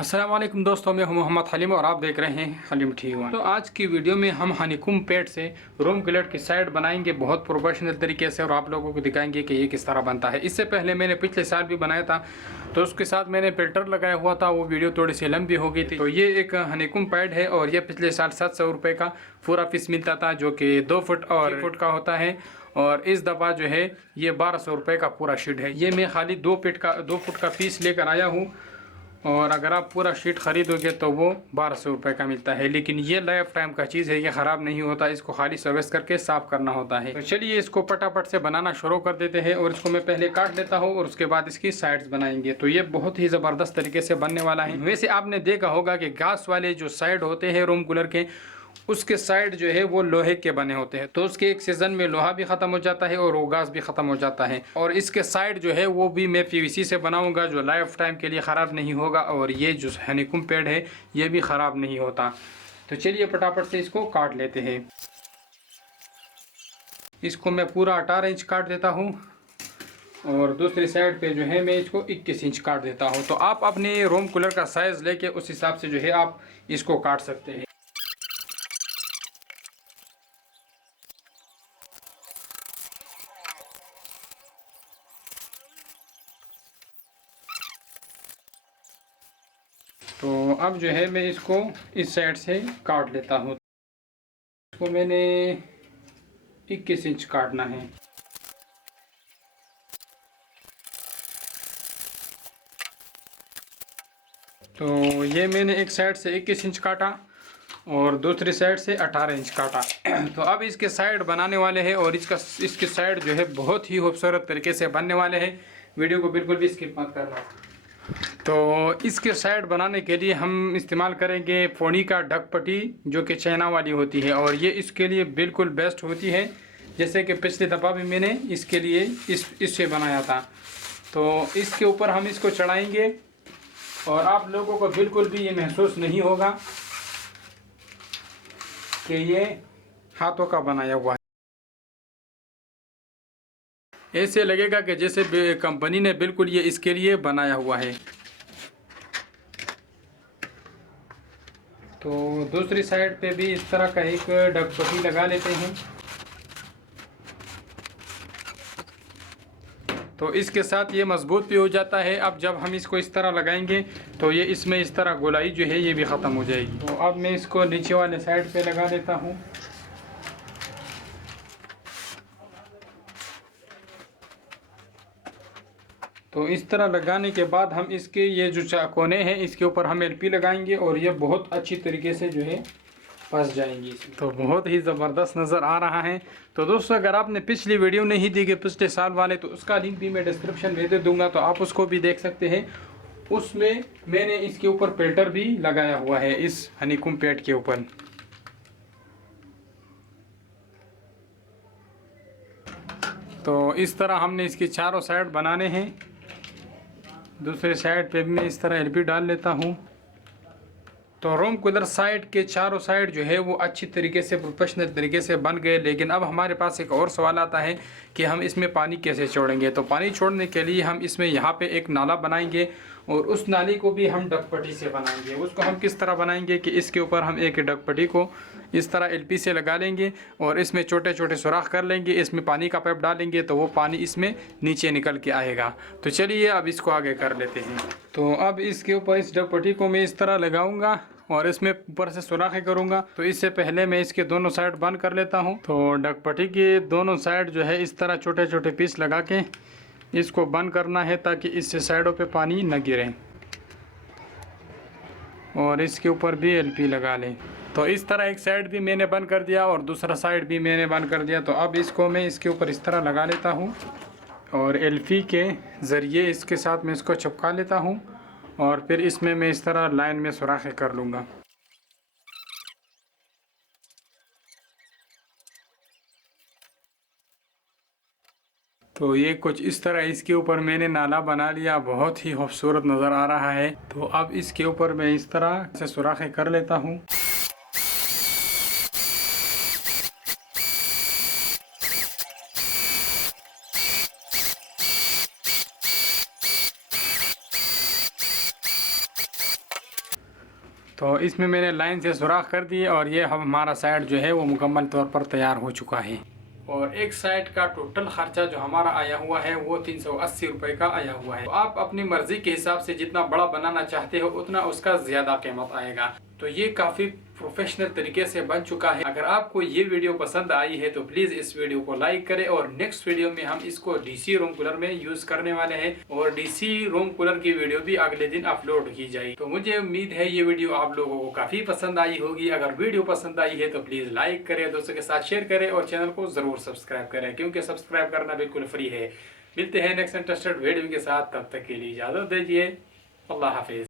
अस्सलाम वालेकुम दोस्तों, मैं हूं मोहम्मद हलीम और आप देख रहे हैं हलीम टी1। तो आज की वीडियो में हम हनीकॉम्ब पैड से रूम कलर की साइड बनाएंगे बहुत प्रोफेशनल तरीके से और आप लोगों को दिखाएंगे कि ये किस तरह बनता है। इससे पहले मैंने पिछले साल भी बनाया था, तो उसके साथ मैंने फिल्टर लगाया हुआ था। वो वीडियो थोड़ी सी लंबी हो गई थी। तो ये एक हनीकॉम्ब पैड है और ये पिछले साल 700 रुपये का पूरा पीस मिलता था, जो कि 2 फुट और 6 फुट का होता है। और इस दफ़ा जो है ये 1200 रुपये का पूरा शीट है। ये मैं खाली 2 फुट का पीस लेकर आया हूँ और अगर आप पूरा शीट ख़रीदोगे तो वो 1200 रुपये का मिलता है। लेकिन ये लाइफ टाइम का चीज़ है, ये ख़राब नहीं होता। इसको खाली सर्विस करके साफ़ करना होता है। तो चलिए इसको पटापट से बनाना शुरू कर देते हैं। और इसको मैं पहले काट लेता हूँ और उसके बाद इसकी साइड्स बनाएंगे। तो ये बहुत ही ज़बरदस्त तरीके से बनने वाला है। वैसे आपने देखा होगा कि घास वाले जो साइड होते हैं रूम कूलर के, उसके साइड जो है वो लोहे के बने होते हैं। तो उसके एक सीज़न में लोहा भी ख़त्म हो जाता है और वो घास भी ख़त्म हो जाता है। और इसके साइड जो है वो भी मैं पीवीसी से बनाऊंगा, जो लाइफ टाइम के लिए ख़राब नहीं होगा। और ये जो हनीकॉम्ब पैड है ये भी ख़राब नहीं होता। तो चलिए फटाफट से इसको काट लेते हैं। इसको मैं पूरा 18 इंच काट देता हूँ और दूसरी साइड पे जो है मैं इसको 21 इंच काट देता हूँ। तो आप अपने रूम कूलर का साइज़ लेके उस हिसाब से जो है आप इसको काट सकते हैं। तो अब जो है मैं इसको इस साइड से काट लेता हूँ। इसको मैंने 21 इंच काटना है। तो ये मैंने एक साइड से 21 इंच काटा और दूसरी साइड से 18 इंच काटा। तो अब इसके साइड बनाने वाले हैं और इसके साइड जो है बहुत ही खूबसूरत तरीके से बनने वाले हैं। वीडियो को बिल्कुल भी स्किप मत करना। तो इसके साइड बनाने के लिए हम इस्तेमाल करेंगे फोनी का ढकपट्टी, जो कि चाइना वाली होती है और ये इसके लिए बिल्कुल बेस्ट होती है। जैसे कि पिछले दफ़ा भी मैंने इसके लिए इससे बनाया था। तो इसके ऊपर हम इसको चढ़ाएंगे और आप लोगों को बिल्कुल भी ये महसूस नहीं होगा कि ये हाथों का बनाया हुआ है। ऐसे लगेगा कि जैसे कंपनी ने बिल्कुल ये इसके लिए बनाया हुआ है। तो दूसरी साइड पे भी इस तरह का एक ढकपट्टी लगा लेते हैं। तो इसके साथ ये मजबूत भी हो जाता है। अब जब हम इसको इस तरह लगाएंगे तो ये इसमें इस तरह गोलाई जो है ये भी ख़त्म हो जाएगी। तो अब मैं इसको नीचे वाले साइड पे लगा देता हूँ। तो इस तरह लगाने के बाद हम इसके ये जो कोने हैं इसके ऊपर हम एलपी लगाएंगे और ये बहुत अच्छी तरीके से जो है फंस जाएंगी। तो बहुत ही ज़बरदस्त नज़र आ रहा है। तो दोस्तों, अगर आपने पिछली वीडियो नहीं देखी पिछले साल वाले, तो उसका लिंक भी मैं डिस्क्रिप्शन में दे दूँगा, तो आप उसको भी देख सकते हैं। उसमें मैंने इसके ऊपर फिल्टर भी लगाया हुआ है, इस हनीकॉम्ब पैड के ऊपर। तो इस तरह हमने इसकी चारों साइड बनाने हैं। दूसरे साइड पे भी मैं इस तरह एलपी डाल लेता हूँ। तो रूम कूलर साइड के चारों साइड जो है वो अच्छी तरीके से प्रोफेशनल तरीके से बन गए। लेकिन अब हमारे पास एक और सवाल आता है कि हम इसमें पानी कैसे छोड़ेंगे। तो पानी छोड़ने के लिए हम इसमें यहाँ पे एक नाला बनाएंगे और उस नाली को भी हम डकपट्टी से बनाएंगे। उसको हम किस तरह बनाएंगे कि इसके ऊपर हम एक डकपट्टी को इस तरह एलपी से लगा लेंगे और इसमें छोटे छोटे सुराख कर लेंगे। इसमें पानी का पाइप डालेंगे तो वो पानी इसमें नीचे निकल के आएगा। तो चलिए अब इसको आगे कर लेते हैं। तो अब इसके ऊपर इस डकपट्टी को मैं इस तरह लगाऊंगा और इसमें ऊपर से सुराखें करूंगा। तो इससे पहले मैं इसके दोनों साइड बंद कर लेता हूं। तो डकपट्टी के दोनों साइड जो है इस तरह छोटे छोटे पीस लगा के इसको बंद करना है, ताकि इससे साइडों पे पानी न गिरे। और इसके ऊपर भी एलपी लगा लें। तो इस तरह एक साइड भी मैंने बंद कर दिया और दूसरा साइड भी मैंने बंद कर दिया। तो अब इसको मैं इसके ऊपर इस तरह लगा लेता हूँ और एलपी के ज़रिए इसके साथ मैं इसको चिपका लेता हूँ और फिर इसमें मैं इस तरह लाइन में सुराखें कर लूँगा। तो ये कुछ इस तरह इसके ऊपर मैंने नाला बना लिया, बहुत ही खूबसूरत नज़र आ रहा है। तो अब इसके ऊपर मैं इस तरह से सुराखें कर लेता हूँ। तो इसमें मैंने लाइन से सुराख कर दिए और ये अब हमारा साइड जो है वो मुकम्मल तौर पर तैयार हो चुका है। और एक साइड का टोटल खर्चा जो हमारा आया हुआ है वो 380 रुपये का आया हुआ है। तो आप अपनी मर्जी के हिसाब से जितना बड़ा बनाना चाहते हो उतना उसका ज्यादा कीमत आएगा। तो ये काफी प्रोफेशनल तरीके से बन चुका है। अगर आपको ये वीडियो पसंद आई है तो प्लीज इस वीडियो को लाइक करें और नेक्स्ट वीडियो में हम इसको डीसी रूम कूलर में यूज करने वाले हैं और डीसी रूम कूलर की वीडियो भी अगले दिन अपलोड की जाएगी। तो मुझे उम्मीद है ये वीडियो आप लोगों को काफी पसंद आई होगी। अगर वीडियो पसंद आई है तो प्लीज लाइक करें, दोस्तों के साथ शेयर करें और चैनल को जरूर सब्सक्राइब करें क्योंकि सब्सक्राइब करना बिल्कुल फ्री है। मिलते हैं नेक्स्ट इंटरेस्टेड वीडियो के साथ, तब तक के लिए इजाजत दीजिए। अल्लाह हाफिज।